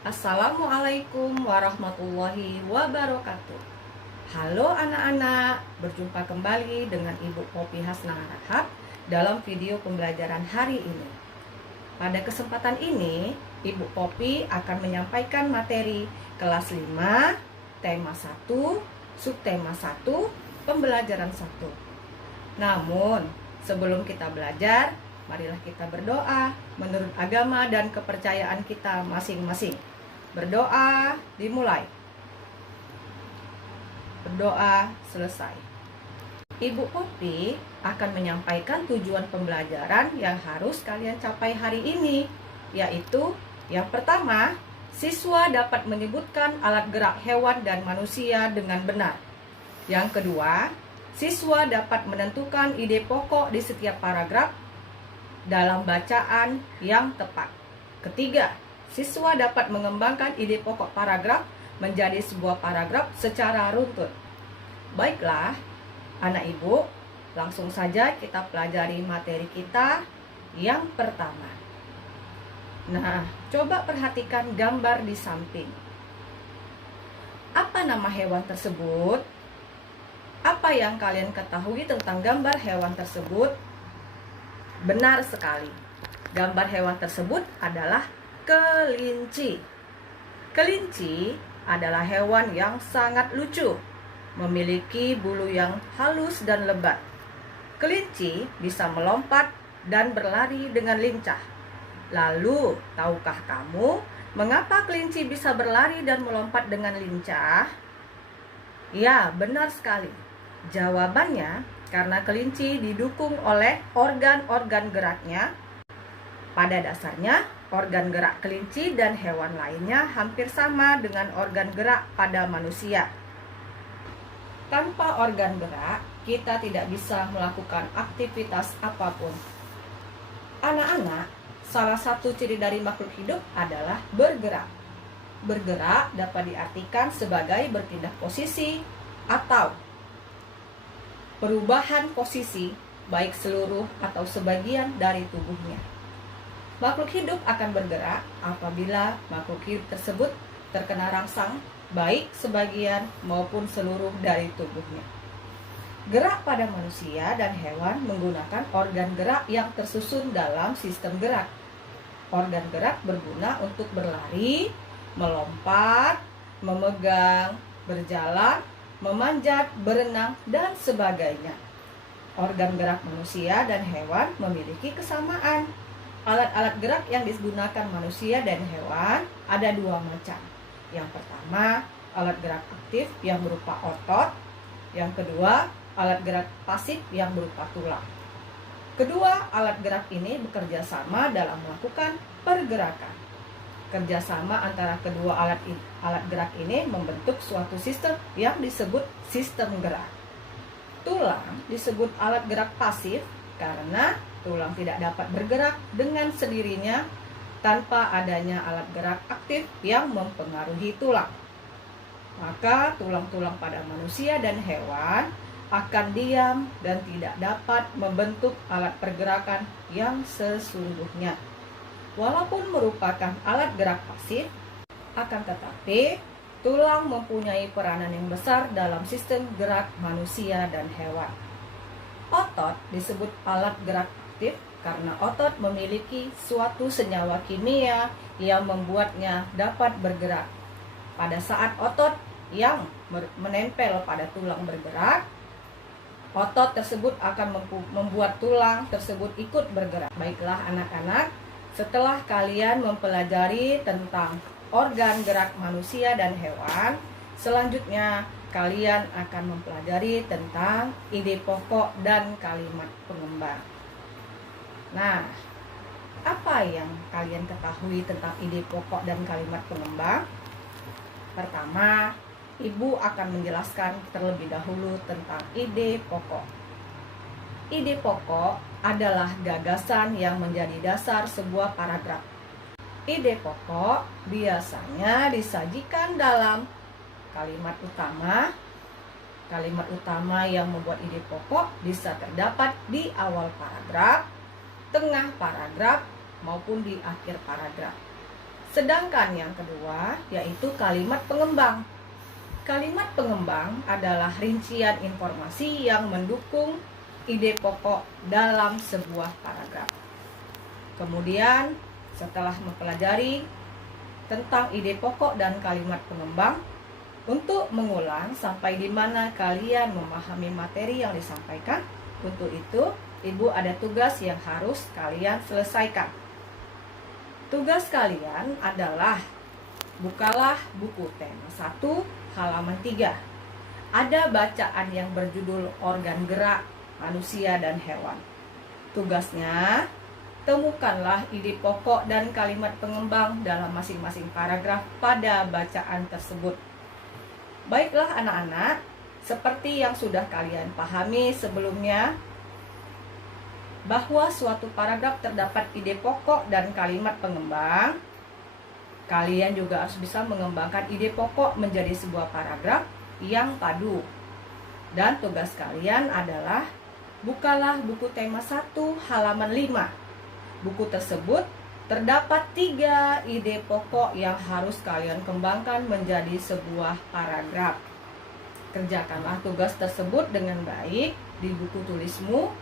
Assalamualaikum warahmatullahi wabarakatuh. Halo anak-anak, berjumpa kembali dengan Ibu Poppy Hasnah Rahab dalam video pembelajaran hari ini. Pada kesempatan ini, Ibu Poppy akan menyampaikan materi kelas 5, tema 1, subtema 1, pembelajaran 1. Namun, sebelum kita belajar, marilah kita berdoa menurut agama dan kepercayaan kita masing-masing. Berdoa dimulai. Berdoa selesai. Ibu Poppy akan menyampaikan tujuan pembelajaran yang harus kalian capai hari ini, yaitu yang pertama, siswa dapat menyebutkan alat gerak hewan dan manusia dengan benar. Yang kedua, siswa dapat menentukan ide pokok di setiap paragraf dalam bacaan yang tepat. Ketiga, siswa dapat mengembangkan ide pokok paragraf menjadi sebuah paragraf secara runtut. Baiklah, anak ibu, langsung saja kita pelajari materi kita yang pertama. Nah, coba perhatikan gambar di samping. Apa nama hewan tersebut? Apa yang kalian ketahui tentang gambar hewan tersebut? Benar sekali. Gambar hewan tersebut adalah kelinci. Kelinci adalah hewan yang sangat lucu, memiliki bulu yang halus dan lebat. Kelinci bisa melompat dan berlari dengan lincah. Lalu, tahukah kamu mengapa kelinci bisa berlari dan melompat dengan lincah? Ya, benar sekali. Jawabannya karena kelinci didukung oleh organ-organ geraknya. Pada dasarnya, organ gerak kelinci dan hewan lainnya hampir sama dengan organ gerak pada manusia. Tanpa organ gerak, kita tidak bisa melakukan aktivitas apapun. Anak-anak, salah satu ciri dari makhluk hidup adalah bergerak. Bergerak dapat diartikan sebagai berpindah posisi atau perubahan posisi, baik seluruh atau sebagian dari tubuhnya. Makhluk hidup akan bergerak apabila makhluk hidup tersebut terkena rangsang, baik sebagian maupun seluruh dari tubuhnya. Gerak pada manusia dan hewan menggunakan organ gerak yang tersusun dalam sistem gerak. Organ gerak berguna untuk berlari, melompat, memegang, berjalan, memanjat, berenang, dan sebagainya. Organ gerak manusia dan hewan memiliki kesamaan. Alat-alat gerak yang digunakan manusia dan hewan ada dua macam. Yang pertama, alat gerak aktif yang berupa otot. Yang kedua, alat gerak pasif yang berupa tulang. Kedua alat gerak ini bekerja sama dalam melakukan pergerakan. Kerjasama antara kedua alat gerak ini membentuk suatu sistem yang disebut sistem gerak. Tulang disebut alat gerak pasif karena tulang tidak dapat bergerak dengan sendirinya tanpa adanya alat gerak aktif yang mempengaruhi tulang. Maka tulang-tulang pada manusia dan hewan akan diam dan tidak dapat membentuk alat pergerakan yang sesungguhnya. Walaupun merupakan alat gerak pasif, akan tetapi tulang mempunyai peranan yang besar dalam sistem gerak manusia dan hewan. Otot disebut alat gerak aktif karena otot memiliki suatu senyawa kimia yang membuatnya dapat bergerak. Pada saat otot yang menempel pada tulang bergerak, otot tersebut akan membuat tulang tersebut ikut bergerak. Baiklah anak-anak, setelah kalian mempelajari tentang organ gerak manusia dan hewan, selanjutnya kalian akan mempelajari tentang ide pokok dan kalimat pengembang. Nah, apa yang kalian ketahui tentang ide pokok dan kalimat pengembang? Pertama, Ibu akan menjelaskan terlebih dahulu tentang ide pokok. Ide pokok adalah gagasan yang menjadi dasar sebuah paragraf. Ide pokok biasanya disajikan dalam kalimat utama. Kalimat utama yang membuat ide pokok bisa terdapat di awal paragraf, tengah paragraf, maupun di akhir paragraf. Sedangkan yang kedua yaitu kalimat pengembang. Kalimat pengembang adalah rincian informasi yang mendukung ide pokok dalam sebuah paragraf. Kemudian setelah mempelajari tentang ide pokok dan kalimat pengembang, untuk mengulang sampai di mana kalian memahami materi yang disampaikan, untuk itu Ibu ada tugas yang harus kalian selesaikan. Tugas kalian adalah bukalah buku tema 1 halaman 3. Ada bacaan yang berjudul organ gerak manusia dan hewan. Tugasnya, temukanlah ide pokok dan kalimat pengembang dalam masing-masing paragraf pada bacaan tersebut. Baiklah anak-anak, seperti yang sudah kalian pahami sebelumnya, bahwa suatu paragraf terdapat ide pokok dan kalimat pengembang, kalian juga harus bisa mengembangkan ide pokok menjadi sebuah paragraf yang padu. Dan tugas kalian adalah bukalah buku tema 1 halaman 5. Buku tersebut terdapat 3 ide pokok yang harus kalian kembangkan menjadi sebuah paragraf. Kerjakanlah tugas tersebut dengan baik di buku tulismu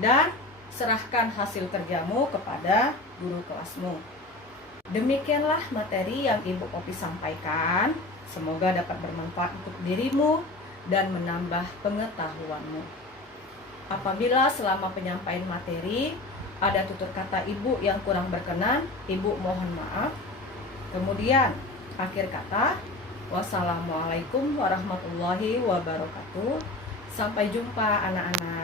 dan serahkan hasil kerjamu kepada guru kelasmu. Demikianlah materi yang Ibu Opi sampaikan. Semoga dapat bermanfaat untuk dirimu dan menambah pengetahuanmu. Apabila selama penyampaian materi ada tutur kata Ibu yang kurang berkenan, Ibu mohon maaf. Kemudian akhir kata, wassalamualaikum warahmatullahi wabarakatuh. Sampai jumpa anak-anak.